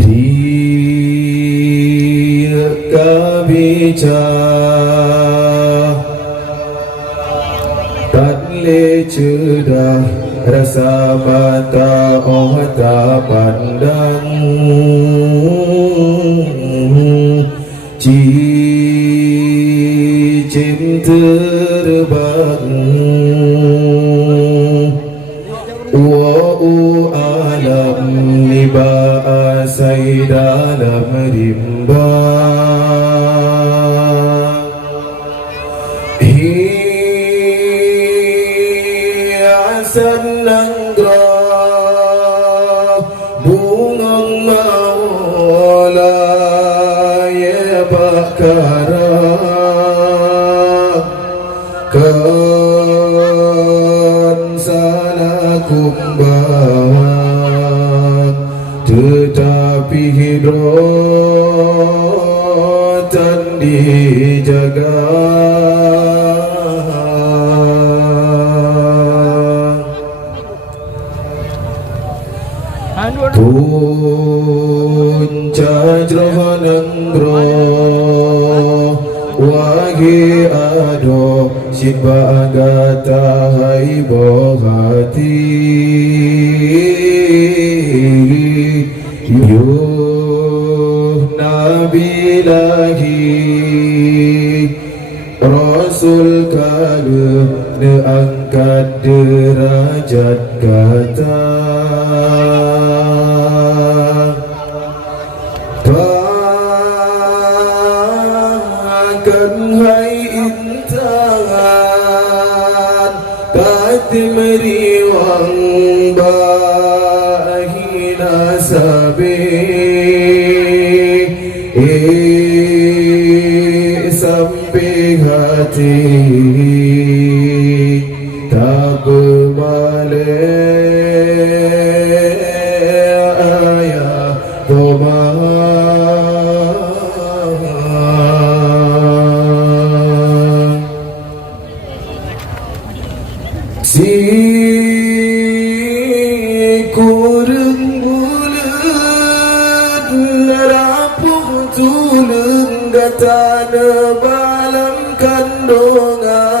Dia kabicah tak le cedah rasa mata tak pandang cicim terbang wa'u alam niba'asai dalam rimba hiasan nanggra bungang maula ya bakara kan salah kumbang tetapi hidrotan dijaga punca jrohananggro wagi ado sipa agata hai bohati yuh nabi lahi rasul kala neangkat derajat kata meriwang bahina sabe sampai hati tak berbalik ayah tomah si kurang bulan rapuh tulung gata nebalam kandungan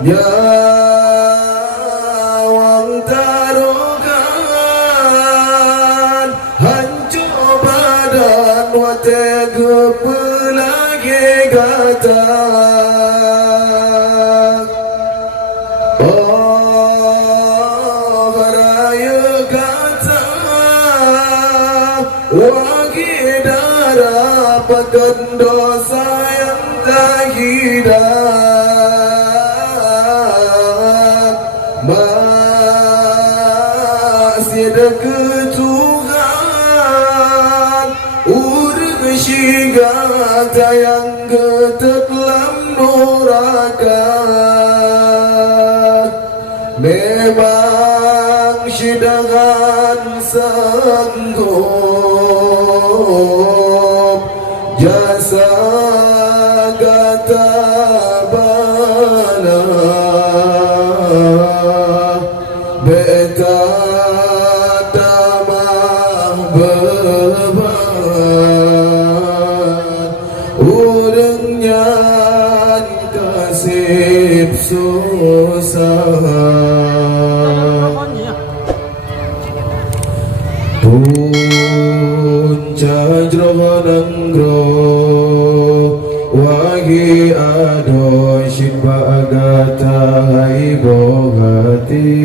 nyawang tarukan hancur badan watega pelagi gata wagi darah pekan dosa yang tak hidat masih ada ketuhan urut syigata yang keteklam nuraka memang syidangan sanggup jasa kata bala beta damah beban urangnya kasih susah punca jrohananggro wagi ado sipa agata hai bogati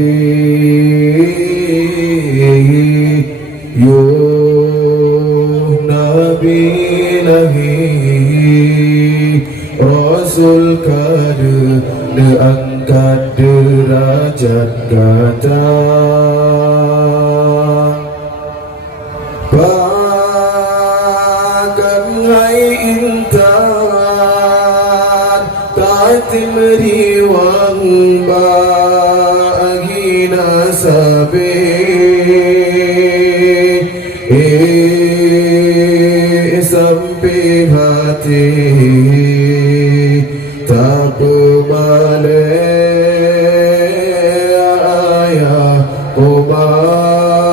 yuh nabi lahi rasul kada neangkat derajat kata bahkan hai intan tak meriwang bahina sabe sampai hati tak berbalik. 我把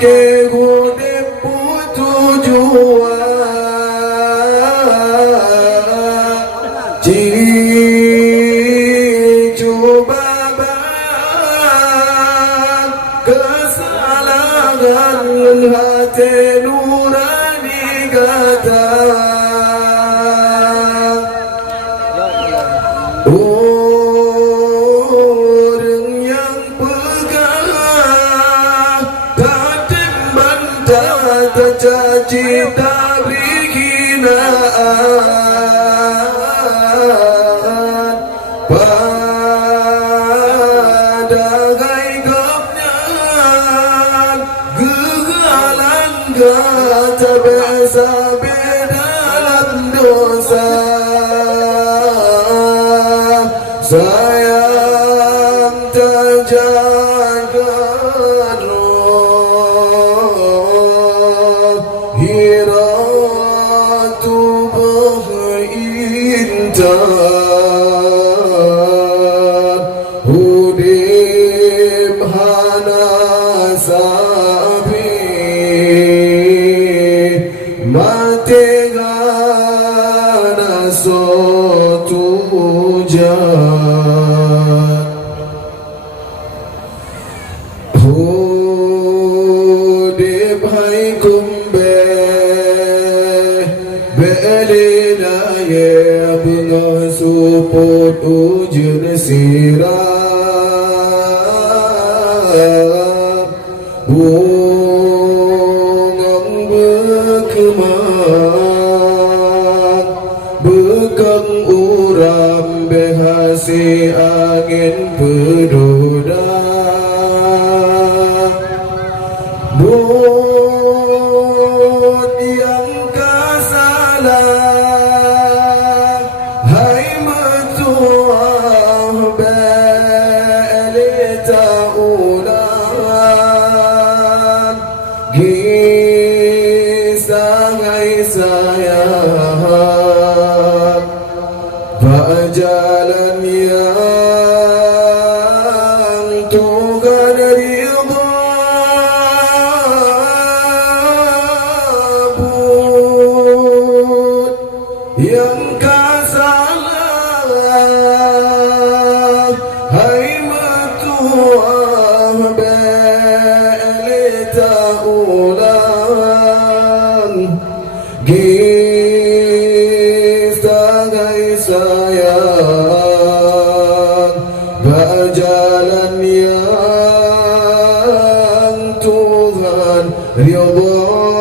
ke hudip tujuan Ji coba bang kesalahan hati nurani kata orang yang pegang tak timbang tak tercaci tak beri hinaan pada gaibnya gegalan kata biasa dalam dosa sayang terjaga roh hiratu berintan hudib hana sabi mati gana sotu hudib hai kumbe belila ye bunga suput ujun sirah bungang berkemang bekang uram behasi angin pedoda Bud yang kasalah hai metuah belita ulang kisah sayang jalan yang Tuhan ridha Bud yang kasalah hai metuah belita ulang sayang berjalan yang Tuhan ridha